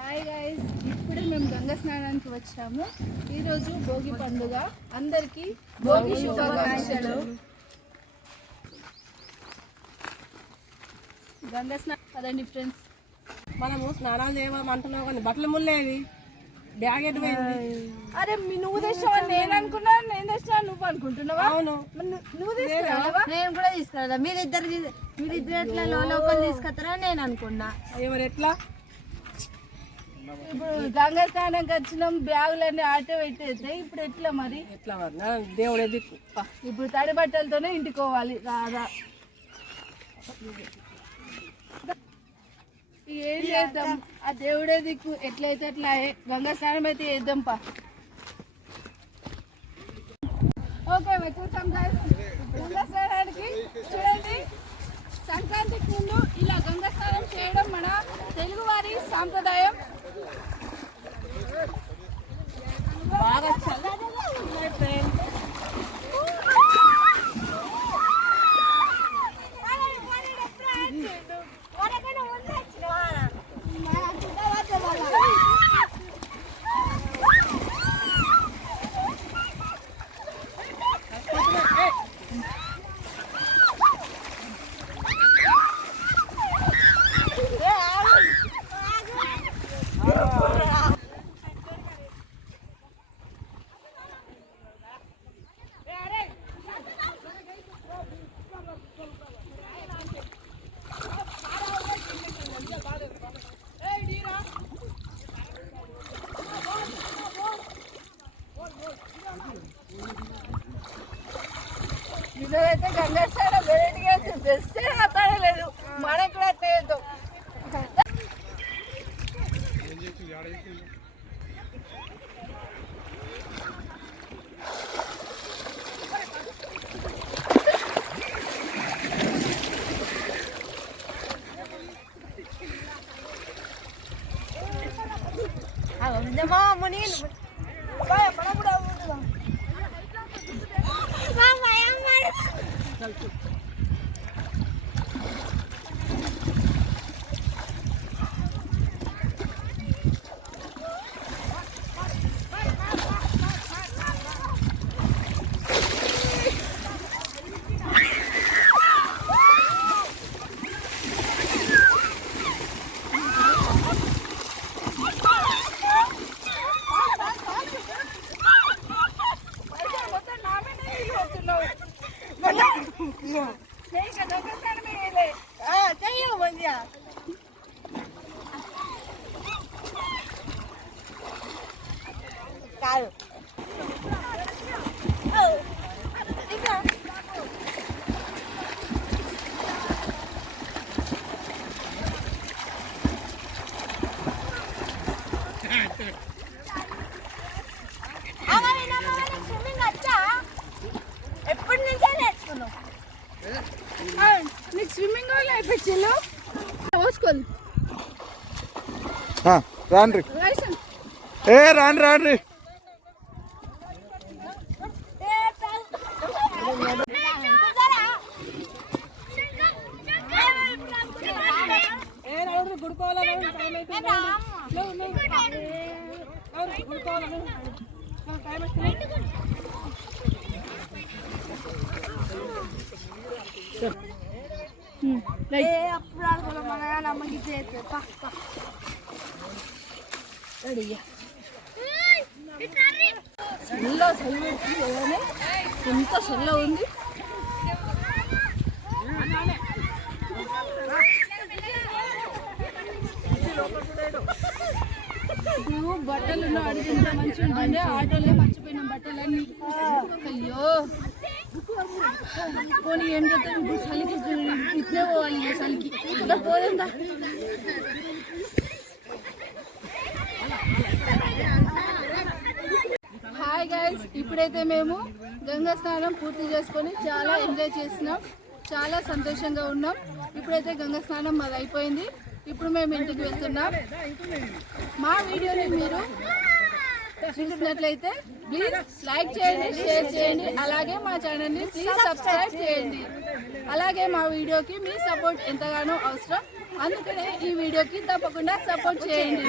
Hi guys, ఇప్పుడే మేము గంగా స్నానానికి వచ్చాము. ఈరోజు భోగి పండుగ. అందరికీ భోగి శుభాకాంక్షలు. గంగా స్నానం కదండి ఫ్రెండ్స్. మనము స్నానాలు చేయమంటున్నావు కానీ బట్టలు ముల్లేవి బ్యాగ్ ఎటు పోయింది? అరే నువ్వు తెచ్చావా? నేను అనుకున్నా, నేను తెచ్చినా నువ్వు అనుకుంటున్నావా? అవును, నువ్వు తీసుకురావా? నేను కూడా తీసుకురా. మీరిద్దరు ఎట్లా లోపల తీసుకొస్తారా నేను అనుకున్నా. ఎవరు ఎట్లా? ఇప్పుడు గంగా స్నానంకి వచ్చినాం, బ్యాగులన్నీ ఆటో పెట్టేస్తే ఇప్పుడు ఎట్లా మరి? ఎట్లా మరి? దేవుడే దిక్కు. ఇప్పుడు తడి బట్టలతోనే ఇంటికి పోవాలి. రాదా ఏం చేద్దాం, ఆ దేవుడే దిక్కు. ఎట్లయితే అట్లా గంగా స్నానం అయితే చేద్దాం పా. ఓకే చూసాం గంగా స్నానానికి. చూడండి, సంక్రాంతికి ముందు ఇలా గంగా స్నానం చేయడం మన తెలుగువారి సాంప్రదాయం. బాగా చల్లగా ఉన్నాయి ఫ్రెండ్స్. ఇదైతే గంగా స్నానం వెరైటీగా డ్రెస్సే మాట్లాడలేదు. మనకు కూడా చేయొద్దు. ఎప్పటి నుంచే నేర్చుకున్నావు? నీకు స్విమ్మింగ్ వాళ్ళు అయిపోయించు పోసుకోదు. రాండ్రి రాండ్రి అప్పుడు అనుకున్నాం మన నమ్మకి ఎంత చల్ల ఉంది. నువ్వు బట్టలు అడిగినంత మంచిగా ఉంటుండే, ఆటోలో మర్చిపోయిన బట్టలన్నీ. అయ్యో పోనీ ఏం చేద్దాం ఇప్పుడు? చలికి ఇట్లే పోవాలి. చలికి ఇలా పోదా? హాయ్ గైస్, ఇప్పుడైతే మేము గంగా స్నానం పూర్తి చేసుకొని చాలా ఎంజాయ్ చేసినాం, చాలా సంతోషంగా ఉన్నాం. ఇప్పుడైతే గంగా స్నానం మాది అయిపోయింది. ఇప్పుడు మేము ఇంటికి వెళ్తున్నాం. మా వీడియోని మీరు చూసినట్లయితే ప్లీజ్ లైక్ చేయండి, షేర్ చేయండి, అలాగే మా ఛానల్ని ప్లీజ్ సబ్స్క్రైబ్ చేయండి. అలాగే మా వీడియోకి మీ సపోర్ట్ ఎంతగానో అవసరం. అందుకనే ఈ వీడియోకి తప్పకుండా సపోర్ట్ చేయండి.